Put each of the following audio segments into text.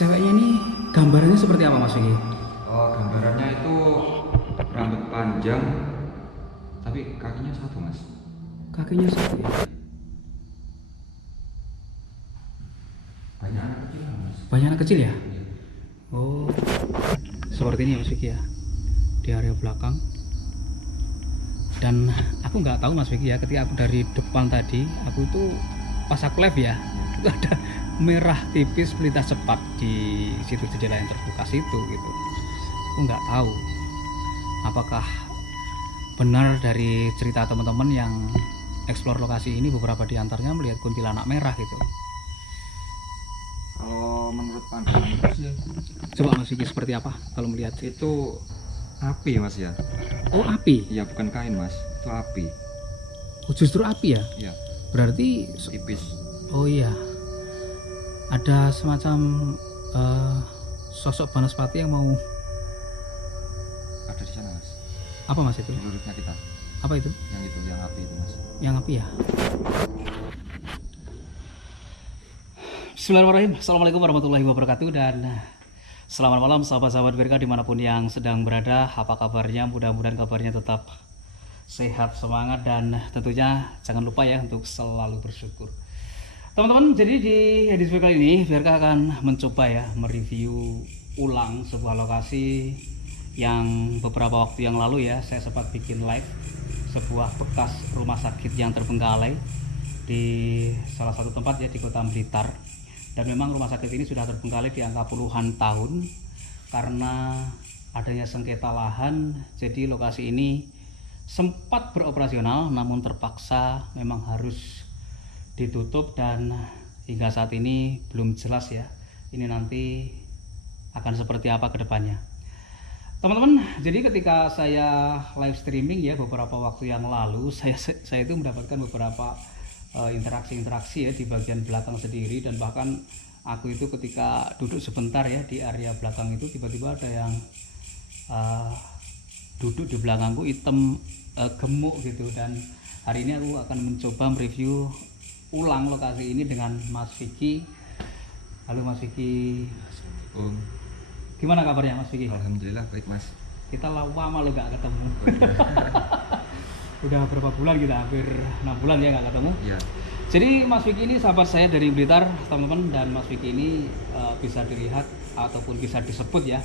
ceweknya ini gambarannya seperti apa Mas Vicky? Oh, gambarannya itu rambut panjang, tapi kakinya satu mas. Kakinya satu ya? Banyak anak kecil lah, mas. Banyak anak kecil ya? Iya. Oh, seperti ini ya Mas Vicky ya, di area belakang. Dan aku nggak tahu Mas Vicky ya, ketika aku dari depan tadi, aku itu pas aku live ya, itu ada merah tipis melintas cepat di situ jendela yang terbuka situ gitu. Aku nggak tahu apakah benar dari cerita teman-teman yang eksplor lokasi ini, beberapa di antaranya melihat kuntilanak merah gitu. Kalau menurut pandangan sih Coba Mas Vicky seperti apa kalau melihat? itu api mas ya. Oh, api. Iya, bukan kain mas, itu api. Oh, justru api ya? Iya, Berarti tipis. oh iya, ada semacam sosok Banaspati yang mau Ada di sana mas, apa Mas itu? di lurusnya kita. Apa itu? Yang api itu mas. Yang api ya? Bismillahirrahmanirrahim. Assalamualaikum warahmatullahi wabarakatuh, dan selamat malam sahabat-sahabat Berkah dimanapun yang sedang berada. Apa kabarnya? Mudah-mudahan kabarnya tetap sehat, semangat, dan tentunya jangan lupa ya untuk selalu bersyukur. Teman-teman, jadi di edisi kali ini Berkah akan mencoba ya mereview ulang sebuah lokasi yang beberapa waktu yang lalu ya saya sempat bikin live, sebuah bekas rumah sakit yang terbengkalai di salah satu tempat ya di Kota Blitar. Dan memang rumah sakit ini sudah terbengkalai di angka puluhan tahun karena adanya sengketa lahan. Jadi lokasi ini sempat beroperasional namun terpaksa memang harus ditutup, dan hingga saat ini belum jelas ya ini nanti akan seperti apa ke depannya. Teman-teman, jadi ketika saya live streaming ya beberapa waktu yang lalu, saya itu mendapatkan beberapa interaksi-interaksi ya di bagian belakang sendiri, dan bahkan aku itu ketika duduk sebentar ya di area belakang itu tiba-tiba ada yang duduk di belakangku hitam gemuk gitu. Dan hari ini aku akan mencoba mereview ulang lokasi ini dengan Mas Vicky. Halo Mas Vicky. Gimana kabarnya Mas Vicky? Alhamdulillah baik mas. Kita lama lo gak ketemu. Udah berapa bulan kita, hampir 6 bulan ya gak ketemu. Iya. Jadi Mas Vicky ini sahabat saya dari Blitar teman-teman, dan Mas Vicky ini bisa dilihat ataupun bisa disebut ya,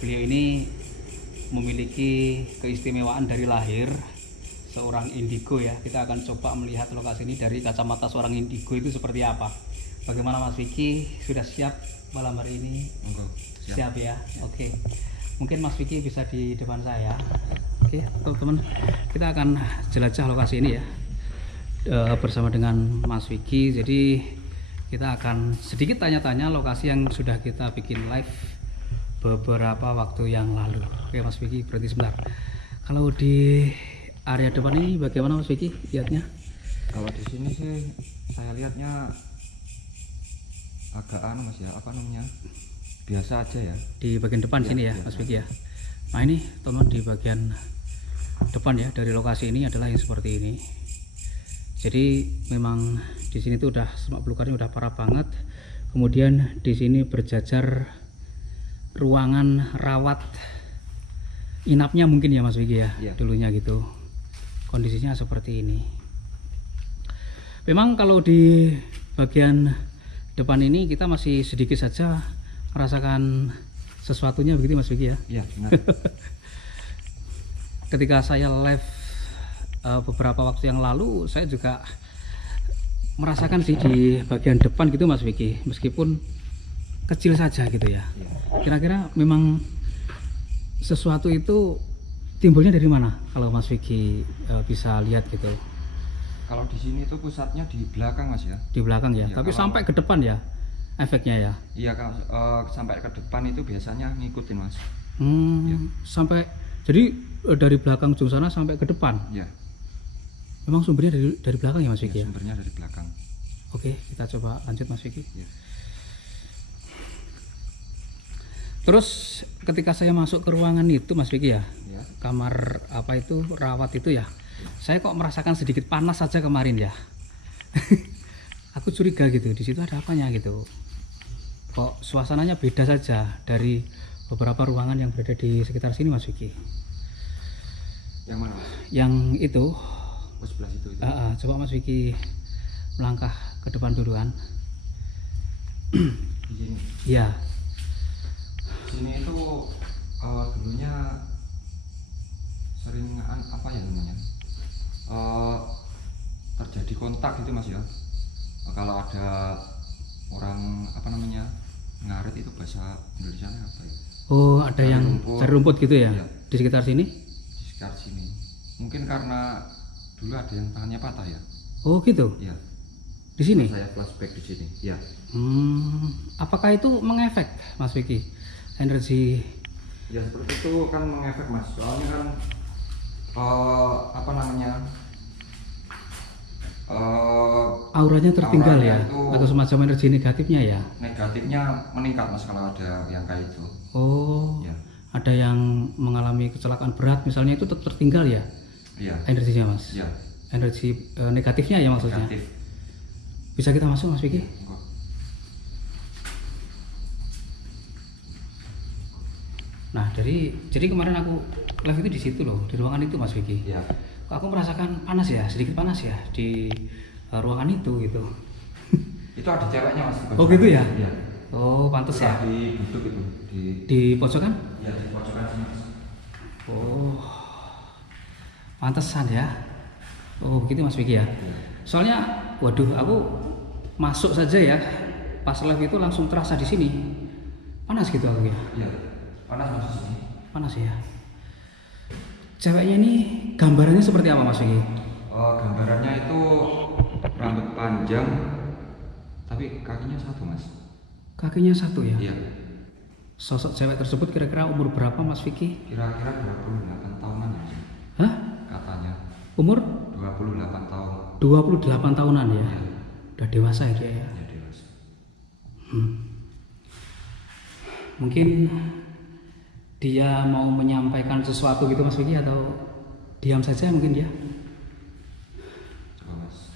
beliau ini memiliki keistimewaan dari lahir seorang indigo ya. Kita akan coba melihat lokasi ini dari kacamata seorang indigo itu seperti apa. Bagaimana Mas Vicky, sudah siap malam hari ini? Siap ya? Oke. Mungkin Mas Vicky bisa di depan saya. Oke, teman-teman, kita akan jelajah lokasi ini ya bersama dengan Mas Vicky. Jadi kita akan sedikit tanya-tanya lokasi yang sudah kita bikin live beberapa waktu yang lalu. Oke Mas Vicky, berarti sebentar. Kalau di area depan ini bagaimana Mas Vicky lihatnya? Kalau di sini sih saya lihatnya agak mas ya, apa namanya, biasa aja ya. Di bagian depan Ya, sini ya Mas Vicky ya. Nah ini teman, di bagian depan ya dari lokasi ini adalah yang seperti ini. Jadi memang di sini tuh udah semak belukarnya udah parah banget. Kemudian di sini berjajar ruangan rawat inapnya mungkin ya Mas Vicky ya, dulunya gitu. Kondisinya seperti ini. Memang kalau di bagian depan ini kita masih sedikit saja merasakan sesuatunya begitu Mas Vicky ya. Iya benar. Ketika saya live beberapa waktu yang lalu, saya juga merasakan sih di bagian depan gitu Mas Vicky, meskipun kecil saja gitu ya. Kira-kira memang sesuatu itu timbulnya dari mana kalau Mas Vicky bisa lihat gitu? Kalau di sini tuh pusatnya di belakang mas ya. Di belakang ya, Iya, tapi kalau sampai ke depan ya efeknya ya. Iya, kalau sampai ke depan itu biasanya ngikutin mas. Ya. Sampai jadi dari belakang ujung sana sampai ke depan. Iya. Memang sumbernya dari belakang ya Mas Vicky ya? Sumbernya dari belakang. Oke, kita coba lanjut Mas Vicky. Ya. Terus ketika saya masuk ke ruangan itu Mas Vicky ya, Ya. kamar apa itu, rawat itu ya, saya kok merasakan sedikit panas saja kemarin ya. Aku curiga gitu, di situ ada apanya gitu. kok suasananya beda saja dari beberapa ruangan yang berada di sekitar sini Mas Vicky. Yang mana Mas? Yang itu, Oh, sebelah situ itu. coba Mas Vicky melangkah ke depan duluan. Di sini. Ya, Sini itu dulunya sering apa ya namanya? Terjadi kontak gitu Mas ya. Kalau ada orang apa namanya ngarit itu bahasa Indonesia apa ya? oh ada Cari yang rumput. cari rumput gitu ya, Iya. di sekitar sini. Di sekitar sini. Mungkin karena dulu ada yang tangannya patah ya. Oh gitu, Iya. di sini. Saya flashback di sini. Iya. Apakah itu mengefek Mas Vicky? Energi Ya seperti itu kan mengefek Mas. Soalnya kan apa namanya? auranya tertinggal Auranya ya, itu- atau semacam energi negatifnya ya. Negatifnya meningkat Mas kalau ada yang kayak itu. Oh, Ya. ada yang mengalami kecelakaan berat misalnya itu tetap tertinggal ya Iya. energinya Mas. Iya. Energi negatifnya ya maksudnya. Negatif. Bisa kita masuk Mas Vicky? Enggak. Nah, jadi kemarin aku live itu di situ loh, di ruangan itu Mas Vicky. Iya. Aku merasakan panas ya, sedikit panas ya di ruangan itu gitu. Itu ada ceweknya Mas. bukan Oh cowok. gitu ya? Iya. Oh, pantas ya. Di duduk itu di Di pojokan? ya di pojokan sini Mas. Oh, pantesan ya. Oh, begitu Mas Vicky ya. Iya. Soalnya, waduh, aku masuk saja ya, pas live itu langsung terasa di sini. Panas gitu aku ya. Iya. Panas Mas di sini. Panas ya. Ceweknya ini gambarannya seperti apa Mas Vicky? Gambarannya itu rambut panjang tapi kakinya satu Mas. Kakinya satu ya. Iya. Sosok cewek tersebut kira-kira umur berapa Mas Vicky? Kira-kira 28 tahunan Mas. Hah? Katanya Umur 28 tahun. 28 tahunan ya. Iya. Udah dewasa ya dia ya. Ya dewasa. Mungkin dia mau menyampaikan sesuatu gitu Mas Vicky atau diam saja mungkin dia. Coba Mas.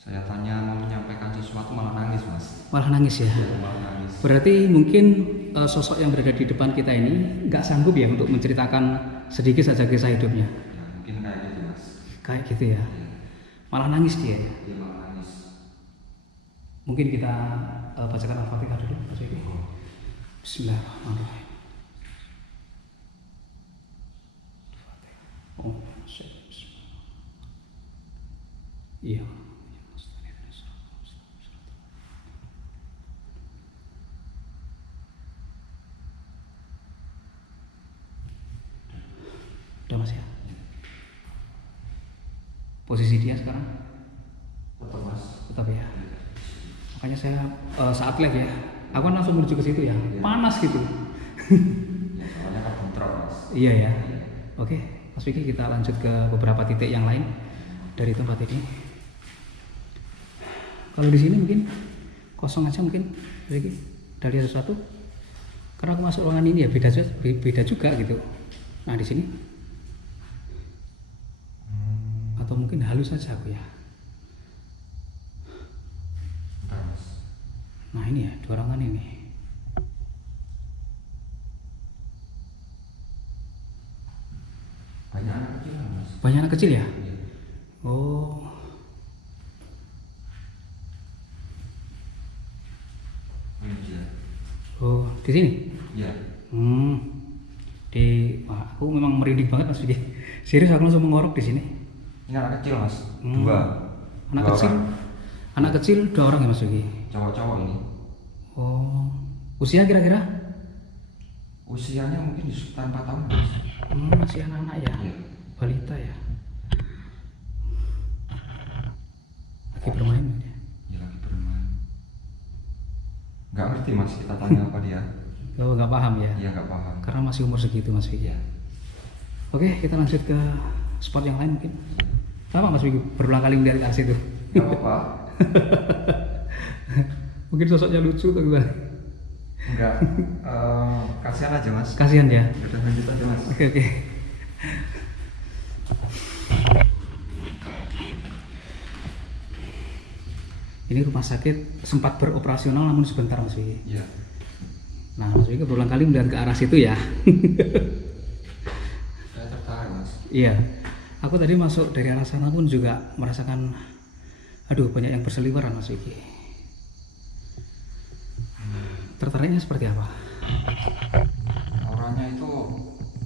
Saya tanya mau menyampaikan sesuatu malah nangis Mas. Malah nangis ya. Iya, malah nangis. Berarti mungkin sosok yang berada di depan kita ini nggak sanggup ya untuk menceritakan sedikit saja kisah hidupnya. Ya mungkin kayak gitu Mas. Kayak gitu ya. Iya. Malah nangis dia ya. Dia malah nangis. Mungkin kita bacakan Al-Fatihah dulu Mas Vicky. Bismillahirrahmanirrahim. Oh, iya. Udah Mas ya. Posisi dia sekarang Tetap Mas. tetap ya. Makanya saya saat live ya, aku kan langsung menuju ke situ ya. Panas gitu. Ya soalnya kan bentrok Mas. Iya ya. Oke, Mas Vicky kita lanjut ke beberapa titik yang lain dari tempat ini. Kalau di sini mungkin kosong aja mungkin, Mas Vicky. Dari sesuatu. Karena aku masuk ruangan ini ya beda juga gitu. Nah di sini atau mungkin halus saja aku ya. Bentar Mas. Nah ini ya dua ruangan ini. Banyak anak kecil kan, Mas. Banyak anak kecil ya? Iya. Oh, Ini dia. oh di sini. Iya. Wah, aku memang merinding banget Mas Vicky. Serius aku langsung mengorok di sini. Ini anak kecil Mas. Hmm. Dua. Anak Dua kecil. orang. Anak kecil 2 orang ya Mas Vicky. Cowok-cowok ini. Oh, usia kira-kira? Usianya mungkin di sekitar 4 tahun Mas. Masih anak-anak ya, Iya. balita ya. Lagi bermain ya. Dia lagi bermain. Nggak ngerti Mas kita tanya apa dia. Oh, nggak paham ya? Dia nggak paham. Karena masih umur segitu Mas Vicky. Iya. Oke, kita lanjut ke spot yang lain mungkin. Kenapa Mas Vicky berulang kali melihat ke situ? Nggak apa-apa. Mungkin sosoknya lucu atau gimana? Enggak, kasihan aja mas. Kasihan ya. Udah lanjut aja mas. Oke oke. Ini rumah sakit sempat beroperasional namun sebentar Mas Vicky. Iya. Nah Mas Vicky berulang kali melihat ke arah situ ya. Saya tertarik mas. Iya. Aku tadi masuk dari arah sana pun juga merasakan, aduh banyak yang berseliweran Mas Vicky. Tertariknya seperti apa? Orangnya itu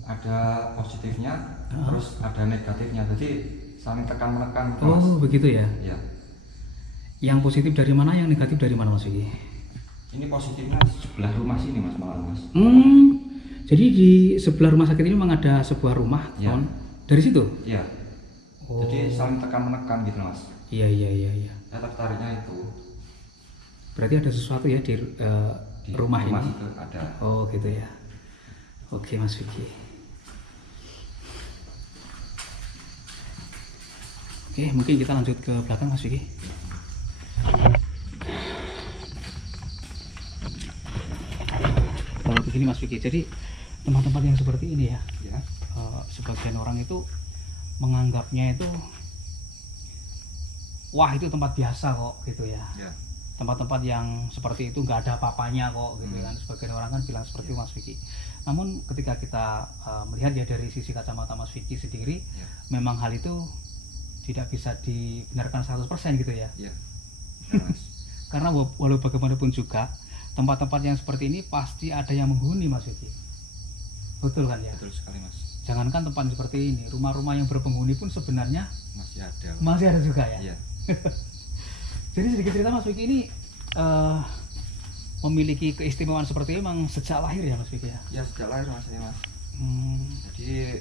ada positifnya, terus ada negatifnya. Jadi saling tekan menekan. Gitu, mas. Oh begitu ya. Iya. Yang positif dari mana, yang negatif dari mana Mas Vicky? Ini positifnya sebelah rumah sini mas, malah mas. Jadi di sebelah rumah sakit ini memang ada sebuah rumah, Iya. Kon. Dari situ? Iya. Oh. Jadi saling tekan menekan gitu mas. Iya iya iya iya. Saya tertariknya itu Berarti ada sesuatu ya di rumah ini. itu ada. Oh gitu ya. Oke Mas Vicky. Oke mungkin kita lanjut ke belakang Mas Vicky. Kalau begini Mas Vicky, jadi tempat-tempat yang seperti ini ya, Ya. sebagian orang itu menganggapnya itu, wah itu tempat biasa kok gitu ya. Ya. Tempat-tempat yang seperti itu nggak ada apa-apanya kok gitu kan. Sebagian orang kan bilang seperti itu Mas Vicky. Namun ketika kita melihat ya dari sisi kacamata Mas Vicky sendiri, Ya. memang hal itu tidak bisa dibenarkan 100% gitu ya. Ya. Ya, mas. Karena walau bagaimanapun juga tempat-tempat yang seperti ini pasti ada yang menghuni Mas Vicky. Betul kan ya? Betul sekali mas. Jangankan tempat seperti ini, rumah-rumah yang berpenghuni pun sebenarnya Masih ada. masih ada juga ya. Iya. Jadi sedikit cerita Mas Vicky ini memiliki keistimewaan seperti ini memang sejak lahir ya Mas Vicky ya. Ya sejak lahir mas ya mas. Jadi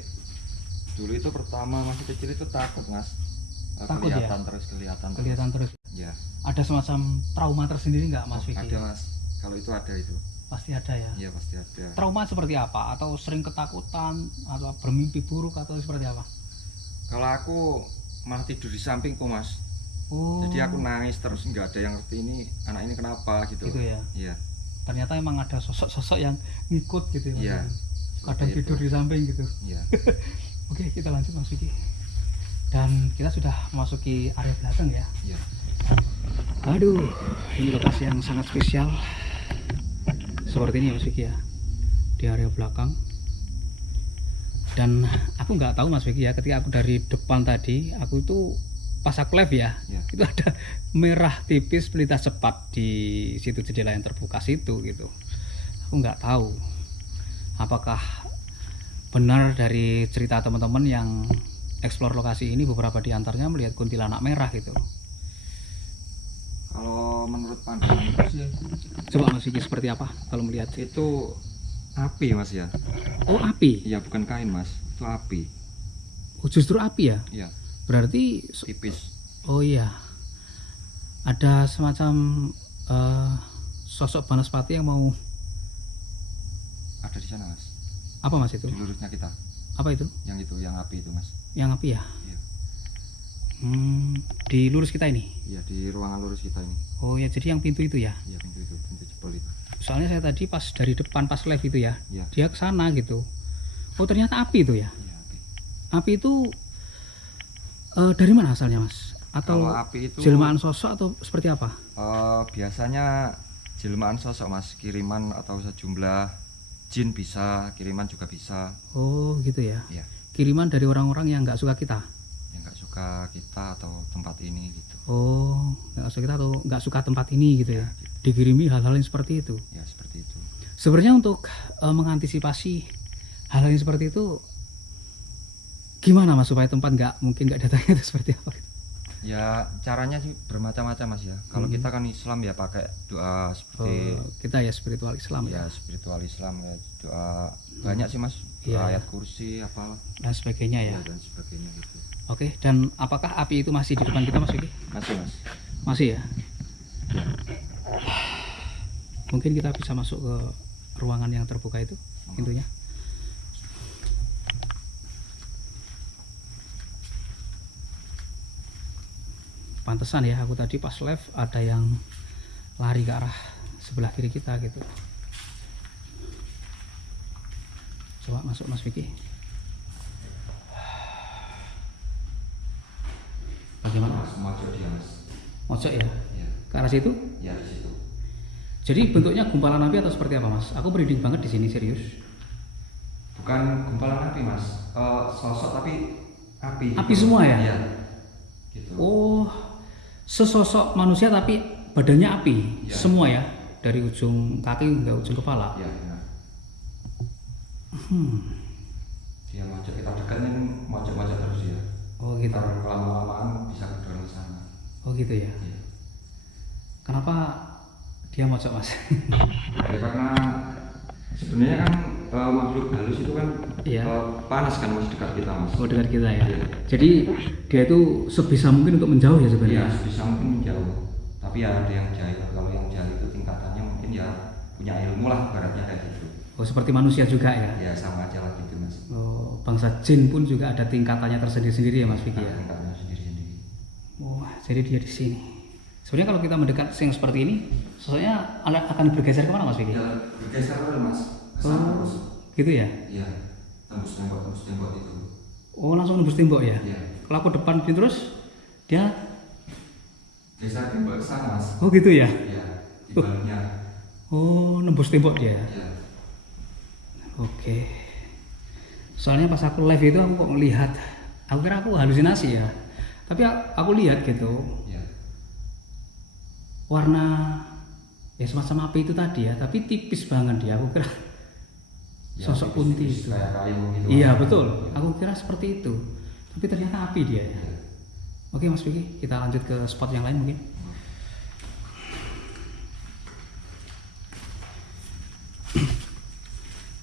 dulu itu pertama masih kecil itu takut mas. Takut kelihatan ya? terus Kelihatan terus. Ya. Ada semacam trauma tersendiri nggak Mas Vicky? Ada mas. Kalau itu ada itu. Pasti ada ya. Iya pasti ada. Trauma seperti apa? Atau sering ketakutan atau bermimpi buruk atau seperti apa? Kalau aku malah tidur di sampingku mas. Oh. Jadi aku nangis terus nggak ada yang ngerti ini anak ini kenapa gitu. Gitu ya. Iya. Ternyata emang ada sosok-sosok yang ngikut gitu ya Mas Iya. Vicky. Kadang Seperti tidur itu. di samping gitu. Iya. Oke, kita lanjut Mas Vicky. Dan kita sudah memasuki area belakang ya. Iya. Aduh, ini lokasi yang sangat spesial. Seperti ini ya Mas Vicky ya. Di area belakang. Dan aku nggak tahu Mas Vicky ya, ketika aku dari depan tadi, aku itu pas aku live ya, Iya. itu ada merah tipis melintas cepat di situ jendela yang terbuka situ gitu. Aku nggak tahu apakah benar dari cerita teman-teman yang eksplor lokasi ini, beberapa di antaranya melihat kuntilanak merah gitu. Kalau menurut pandangan sih Coba Mas Vicky seperti apa kalau melihat? itu api mas ya. Oh api. Iya bukan kain mas. Itu api. Oh justru api ya. Iya. Berarti Tipis. oh iya, ada semacam sosok Banaspati yang mau Ada di sana mas. apa Mas itu? Di lurusnya kita. Apa itu? Yang itu yang api itu mas. Yang api ya? Iya. Di lurus kita ini. Iya di ruangan lurus kita ini. Oh ya, jadi yang pintu itu ya. Iya pintu itu, pintu jebol itu. Soalnya saya tadi pas dari depan pas live itu ya, Iya. dia ke sana gitu. Oh ternyata api itu ya. Iya api. Api itu dari mana asalnya Mas? Atau Kalau api itu jelmaan sosok atau seperti apa? biasanya jelmaan sosok mas, kiriman atau sejumlah jin bisa, kiriman juga bisa. Oh gitu ya. Iya. Kiriman dari orang-orang yang nggak suka kita. Yang nggak suka kita atau tempat ini gitu. Oh nggak suka kita atau nggak suka tempat ini gitu ya. Gitu. Dikirimi hal-hal yang seperti itu. Ya seperti itu. Sebenarnya untuk mengantisipasi hal-hal yang seperti itu gimana Mas supaya tempat mungkin nggak datangnya itu seperti apa? Ya caranya sih bermacam-macam mas ya. Kalau kita kan Islam ya pakai doa seperti Kita ya spiritual Islam ya ya spiritual Islam ya, doa banyak sih mas, Iya. doa ayat kursi apa dan sebagainya ya. dan sebagainya gitu. Oke, dan apakah api itu masih di depan kita Mas Vicky? Masih mas. Masih ya. Mungkin kita bisa masuk ke ruangan yang terbuka itu pintunya. Pantesan ya aku tadi pas live ada yang lari ke arah sebelah kiri kita gitu. Coba masuk Mas Vicky. Bagaimana? Mas, mojok dia mas. Mojok ya? Ya, Ke arah situ? ya di situ. Jadi bentuknya gumpalan api atau seperti apa Mas? Aku merinding banget di sini, serius. Bukan gumpalan api mas, sosok tapi api. Api semua ya? Iya. Gitu. Oh, sesosok manusia tapi badannya api, Ya. semua ya, dari ujung kaki hingga ujung kepala. Iya benar. Hmm. Dia mojok, kita deketin mojok-mojok terus ya. Oh gitu. Ntar lama-lamaan bisa kedorong ke sana. Oh gitu ya. Iya. Kenapa dia mojok Mas? Ya, karena sebenarnya kan makhluk halus itu kan Iya. panas kan mas dekat kita mas. Oh dekat kita ya. Iya. Jadi dia itu sebisa mungkin untuk menjauh ya Iya, sebenarnya. bisa mungkin menjauh. Tapi ya ada yang jahil. Kalau yang jahil itu tingkatannya mungkin ya punya ilmu lah, baratnya kayak gitu. Oh seperti manusia juga ya. Ya sama aja lah gitu mas. Oh bangsa jin pun juga ada tingkatannya tersendiri-sendiri ya Mas Vicky ya. Tingkatannya sendiri-sendiri. Oh jadi dia di sini. Sebenarnya kalau kita mendekat yang seperti ini, sosoknya akan bergeser kemana Mas Vicky? Ya bergeser terus mas. Kesana terus. Gitu ya. Iya. Tembus tembok itu. Oh langsung nembus tembok ya. Iya. Kalau aku depan gini terus dia. Geser tembok ke sana mas. Oh gitu ya. Iya. Di baliknya. Oh nembus tembok dia. Iya. Oke. Soalnya pas aku live itu aku kok ngelihat, aku kira aku halusinasi ya. Tapi aku lihat gitu, Iya. warna ya semacam api itu tadi ya, tapi tipis banget dia. Aku kira Ya, sosok kunti tipis-tipis itu. kayak kayu gitu. Iya Mas. betul. Aku kira seperti itu. Tapi ternyata api dia ya. Iya. Oke Mas Vicky, kita lanjut ke spot yang lain mungkin.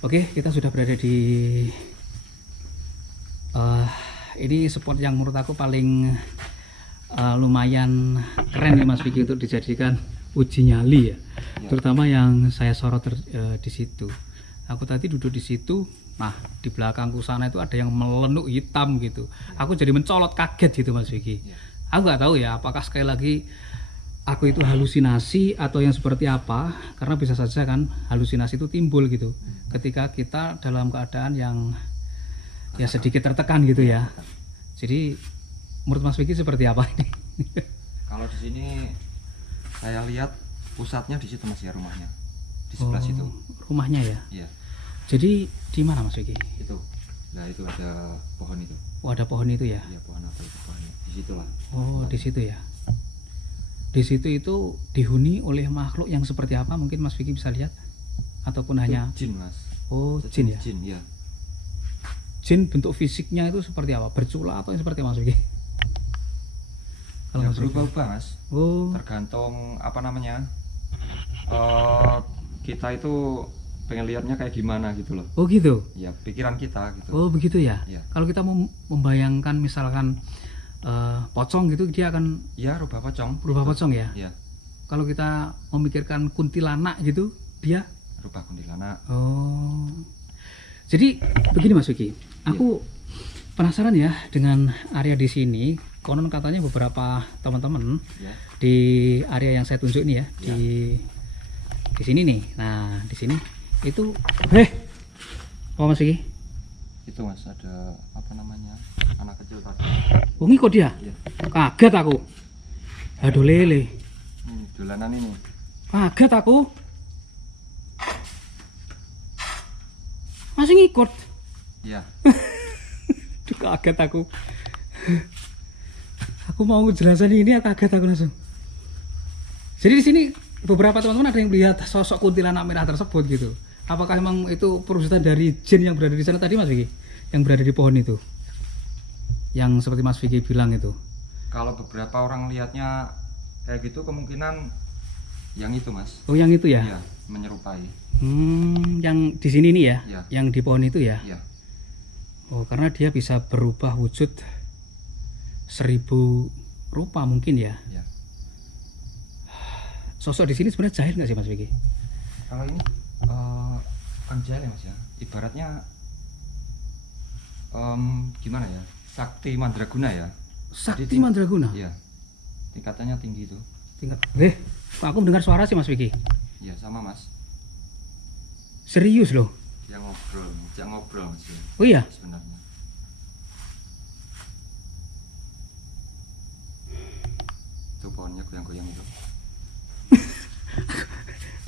Oke, kita sudah berada di ini spot yang menurut aku paling lumayan keren ya Mas Vicky untuk dijadikan uji nyali ya. Terutama yang saya sorot di situ. Aku tadi duduk di situ, nah di belakangku sana itu ada yang melenuk hitam gitu. Aku jadi mencolot kaget gitu Mas Vicky. Aku nggak tahu ya apakah sekali lagi aku itu halusinasi atau yang seperti apa, karena bisa saja kan halusinasi itu timbul gitu ketika kita dalam keadaan yang ya sedikit tertekan gitu ya. Jadi menurut Mas Vicky seperti apa ini? Kalau di sini saya lihat pusatnya di situ mas ya, rumahnya di sebelah situ. Rumahnya ya. Iya. Jadi di mana Mas Vicky? Itu. Nah itu ada pohon itu. Oh ada pohon itu ya. Iya pohon apa itu pohonnya? Di situ lah. Oh di situ ya. Di situ itu dihuni oleh makhluk yang seperti apa? Mungkin Mas Vicky bisa lihat ataupun Itu hanya jin mas. oh Itu jin ya. Jin ya. Jin bentuk fisiknya itu seperti apa? Bercula atau yang seperti Mas Vicky? Kalau Ya Mas Vicky. berubah-ubah mas. Oh, Tergantung apa namanya. Kita itu pengen lihatnya kayak gimana gitu loh. oh gitu. Ya pikiran kita gitu. Oh begitu ya. Iya. Kalau kita mau membayangkan misalkan pocong gitu, dia akan Ya rubah pocong. berubah pocong ya. Iya. Kalau kita memikirkan kuntilanak gitu, dia Rubah kuntilanak. oh. Jadi begini Mas Vicky, aku penasaran ya dengan area di sini. Konon katanya beberapa teman-teman Ya. di area yang saya tunjuk ini ya, Ya. di sini nih. Nah, di sini itu apa Mas Vicky? Itu mas ada apa namanya anak kecil tadi. Wengi kok dia? Iya. Kaget aku. Aduh lele. Dolanan ini. Kaget aku. Masih ngikut. Iya. Aduh kaget aku. Aku mau jelasan ini kaget aku langsung. Jadi di sini beberapa teman-teman ada yang melihat sosok kuntilanak merah tersebut gitu. Apakah memang itu perwujudan dari jin yang berada di sana tadi Mas Vicky? Yang berada di pohon itu? Yang seperti Mas Vicky bilang itu. Kalau beberapa orang lihatnya kayak gitu kemungkinan yang itu mas. Oh yang itu ya? Iya, menyerupai. Yang di sini nih ya? Iya. Yang di pohon itu ya? Iya. Oh karena dia bisa berubah wujud 1000 rupa mungkin ya? Iya. Sosok di sini sebenarnya jahil nggak sih Mas Vicky? Kalau ini kan jahil ya mas ya. Ibaratnya gimana ya? Sakti Mandraguna ya. Sakti Jadi Mandraguna? Iya. Tingkatannya tinggi itu. tingkat. Kok aku mendengar suara sih Mas Vicky? Ya sama mas. Serius loh. Dia ngobrol mas ya. Oh iya. Sebenarnya. Itu pohonnya goyang-goyang itu.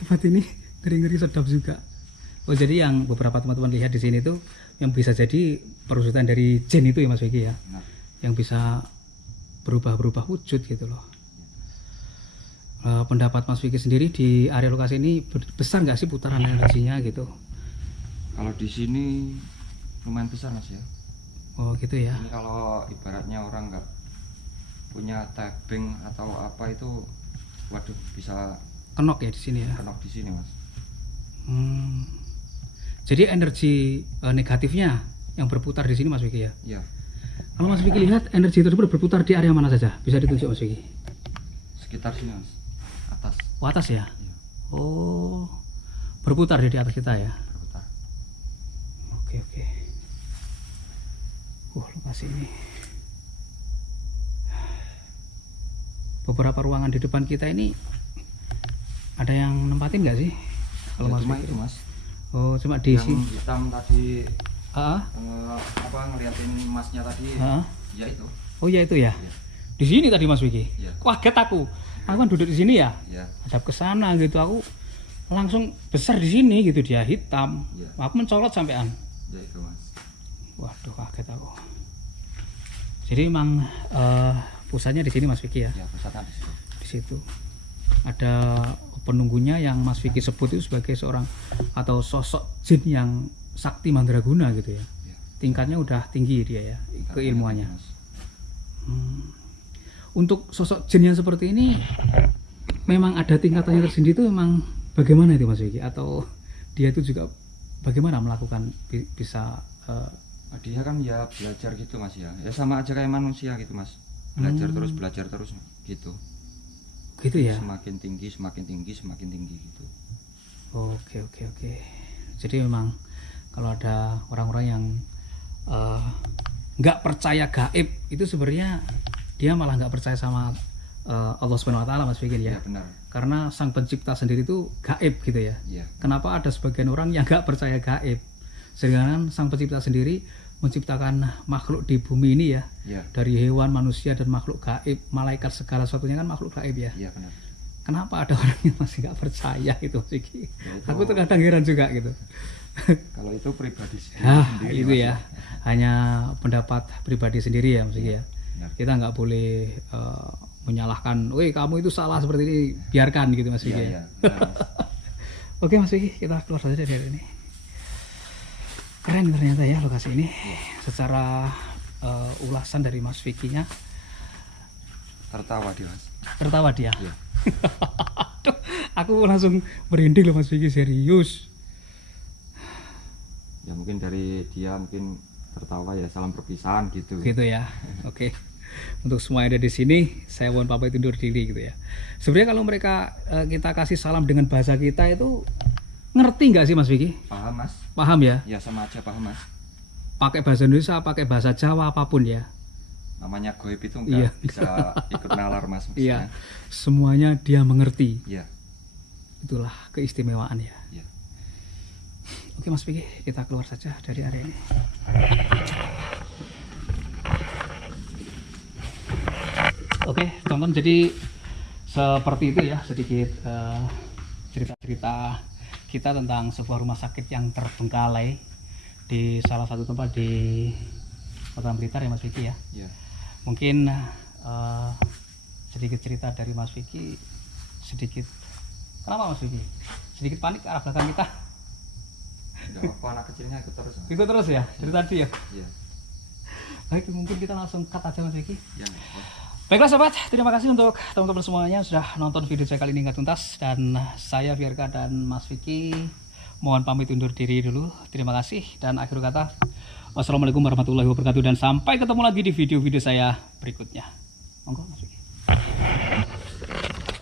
Tempat ini ngeri-ngeri sedap juga. Oh jadi yang beberapa teman-teman lihat di sini tuh yang bisa jadi perusutan dari jin itu ya Mas Vicky ya, Benar. yang bisa berubah-berubah wujud gitu loh. Pendapat Mas Vicky sendiri di area lokasi ini besar nggak sih putaran energinya gitu? Kalau di sini lumayan besar mas ya. Oh gitu ya. Ini kalau ibaratnya orang nggak punya tapping atau apa itu, waduh bisa Kenok ya di sini ya. kenok di sini mas. Jadi energi negatifnya yang berputar di sini Mas Vicky ya. Iya. Kalau Mas Vicky lihat energi tersebut berputar di area mana saja? Bisa ditunjuk Mas Vicky? Sekitar sini mas. Atas. Oh, atas ya? Iya. Oh, berputar di atas kita ya. Berputar. Oke. Lokasi ini. Beberapa ruangan di depan kita ini ada yang nempatin nggak sih? Kalau Ya, Mas cuma Vicky? itu mas. Oh, cuma di Yang sini. hitam tadi Ah, apa ngeliatin masnya tadi. ah. Ya itu. Oh iya itu ya. Iya. Di sini tadi Mas Vicky. Iya. Kaget aku. Aku kan duduk di sini ya. Iya. Hadap ke sana gitu, aku langsung besar di sini gitu, dia hitam. Iya. Aku mencolot sampean. Ya itu mas. Waduh, kaget aku. Jadi emang pusatnya di sini Mas Vicky ya. Ya pusatnya di situ. Di situ ada penunggunya yang Mas Vicky sebut itu sebagai seorang atau sosok jin yang sakti mandraguna gitu ya. Ya. Tingkatnya udah tinggi dia ya, keilmuannya. Mas. Untuk sosok jin yang seperti ini memang ada tingkatannya tersendiri, itu memang bagaimana itu Mas Vicky, atau dia itu juga bagaimana melakukan bisa Dia kan ya belajar gitu mas ya. Ya sama aja kayak manusia gitu mas. Belajar terus gitu. gitu ya. Semakin tinggi gitu. Oke. Jadi memang kalau ada orang-orang yang nggak percaya gaib itu sebenarnya dia malah nggak percaya sama Allah Subhanahu Wa Taala Mas Vicky ya. Ya benar. Karena sang pencipta sendiri itu gaib gitu ya. Iya. Kenapa ada sebagian orang yang nggak percaya gaib? Sedangkan sang pencipta sendiri menciptakan makhluk di bumi ini ya, Iya. dari hewan, manusia, dan makhluk gaib, malaikat, segala sesuatunya kan makhluk gaib ya. Iya benar. Kenapa ada orang yang masih nggak percaya gitu Mas Vicky? Ya, itu- Aku tuh kadang heran juga gitu. Kalau itu pribadi sendiri. Itu Mas, ya, hanya pendapat pribadi sendiri ya Mas Vicky ya. Benar. Kita nggak boleh menyalahkan, woi kamu itu salah seperti ini, biarkan gitu Mas Vicky ya. Iya. Benar, Mas. Oke Mas Vicky, kita keluar saja dari ini. Keren ternyata ya lokasi ini. Secara ulasan dari Mas Vicky-nya, Tertawa dia mas. tertawa dia. Iya. Aduh, aku langsung merinding loh Mas Vicky, serius. Ya mungkin dari dia mungkin tertawa ya, salam perpisahan gitu. Gitu ya. Oke. Untuk semua yang ada di sini, saya mohon pamit undur diri gitu ya. Sebenarnya kalau mereka kita kasih salam dengan bahasa kita itu ngerti nggak sih Mas Vicky? Paham mas? Paham ya? Ya sama aja paham mas. Pakai bahasa Indonesia, pakai bahasa Jawa, apapun ya. Namanya goib itu Iya. enggak bisa ikut nalar mas. Iya. maksudnya. Semuanya dia mengerti. Iya. Itulah keistimewaan ya. Iya. Oke Mas Vicky, kita keluar saja dari area ini. Oke, tonton, jadi seperti itu ya sedikit cerita-cerita kita tentang sebuah rumah sakit yang terbengkalai di salah satu tempat di Kota Blitar ya Mas Vicky ya. Iya. Mungkin sedikit cerita dari Mas Vicky, sedikit kenapa Mas Vicky? Sedikit panik ke arah belakang kita. Enggak apa anak kecilnya ikut terus. Mas. Ikut terus ya, dari tadi ya. Iya. Baik, mungkin kita langsung cut aja Mas Vicky. Iya. Baiklah sobat, terima kasih untuk teman-teman semuanya sudah nonton video saya kali ini hingga tuntas, dan saya Virka dan Mas Vicky mohon pamit undur diri dulu. Terima kasih, dan akhir kata wassalamualaikum warahmatullahi wabarakatuh, dan sampai ketemu lagi di video-video saya berikutnya. Monggo Mas.